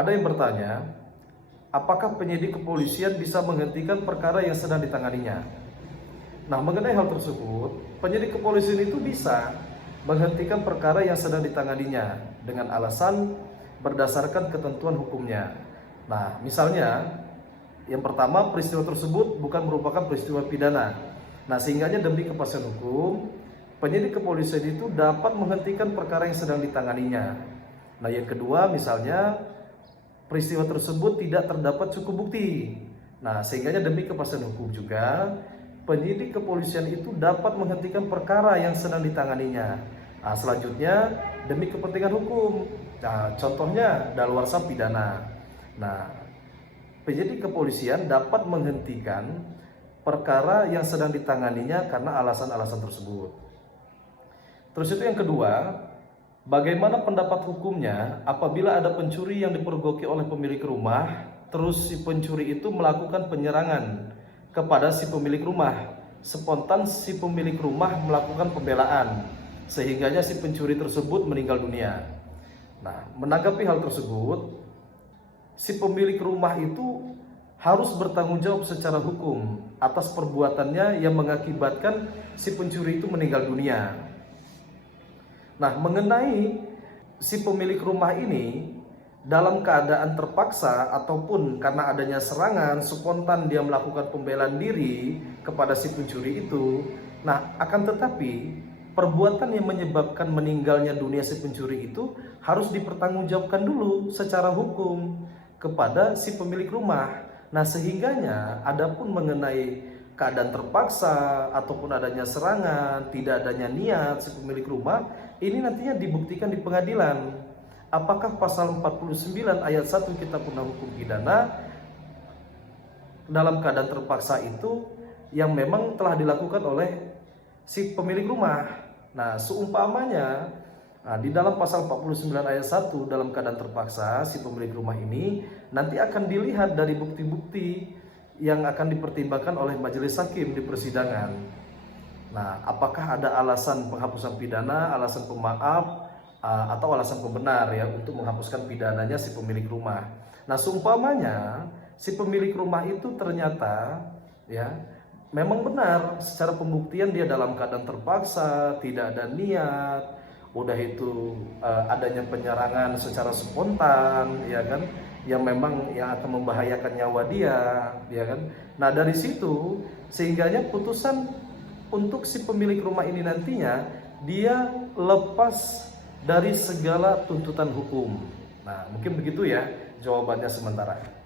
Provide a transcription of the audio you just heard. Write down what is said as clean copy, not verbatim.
Ada yang bertanya, apakah penyidik kepolisian bisa menghentikan perkara yang sedang ditanganinya? Nah, mengenai hal tersebut, penyidik kepolisian itu bisa menghentikan perkara yang sedang ditanganinya dengan alasan berdasarkan ketentuan hukumnya. Nah, misalnya, yang pertama, peristiwa tersebut bukan merupakan peristiwa pidana. Nah, sehingganya demi kepastian hukum, penyidik kepolisian itu dapat menghentikan perkara yang sedang ditanganinya. Nah, yang kedua, misalnya, peristiwa tersebut tidak terdapat cukup bukti. Nah, sehingganya demi kepastian hukum juga, penyidik kepolisian itu dapat menghentikan perkara yang sedang ditanganinya. Nah, selanjutnya, demi kepentingan hukum. Nah, contohnya daluarsa pidana. Nah, penyidik kepolisian dapat menghentikan perkara yang sedang ditanganinya karena alasan-alasan tersebut. Terus itu yang kedua, bagaimana pendapat hukumnya apabila ada pencuri yang dipergoki oleh pemilik rumah, terus si pencuri itu melakukan penyerangan kepada si pemilik rumah, spontan si pemilik rumah melakukan pembelaan, sehingganya si pencuri tersebut meninggal dunia. Nah, menanggapi hal tersebut, si pemilik rumah itu harus bertanggung jawab secara hukum atas perbuatannya yang mengakibatkan si pencuri itu meninggal dunia. Nah, mengenai si pemilik rumah ini dalam keadaan terpaksa ataupun karena adanya serangan spontan dia melakukan pembelaan diri kepada si pencuri itu. Nah, akan tetapi perbuatan yang menyebabkan meninggalnya dunia si pencuri itu harus dipertanggungjawabkan dulu secara hukum kepada si pemilik rumah. Nah, sehingganya adapun mengenai keadaan terpaksa ataupun adanya serangan, tidak adanya niat si pemilik rumah, ini nantinya dibuktikan di pengadilan. Apakah pasal 49 ayat 1 Kitab Undang Hukum Pidana dalam keadaan terpaksa itu yang memang telah dilakukan oleh si pemilik rumah. Nah, seumpamanya di dalam pasal 49 ayat 1 dalam keadaan terpaksa si pemilik rumah ini nanti akan dilihat dari bukti-bukti yang akan dipertimbangkan oleh majelis hakim di persidangan. Nah, apakah ada alasan penghapusan pidana, alasan pemaaf, atau alasan pembenar ya untuk menghapuskan pidananya si pemilik rumah. Nah, seumpamanya si pemilik rumah itu ternyata ya memang benar secara pembuktian dia dalam keadaan terpaksa, tidak ada niat, udah itu adanya penyerangan secara spontan, ya kan, yang memang yang akan membahayakan nyawa dia, ya kan. Nah, dari situ sehingganya putusan untuk si pemilik rumah ini nantinya dia lepas dari segala tuntutan hukum. Nah, mungkin begitu ya jawabannya sementara.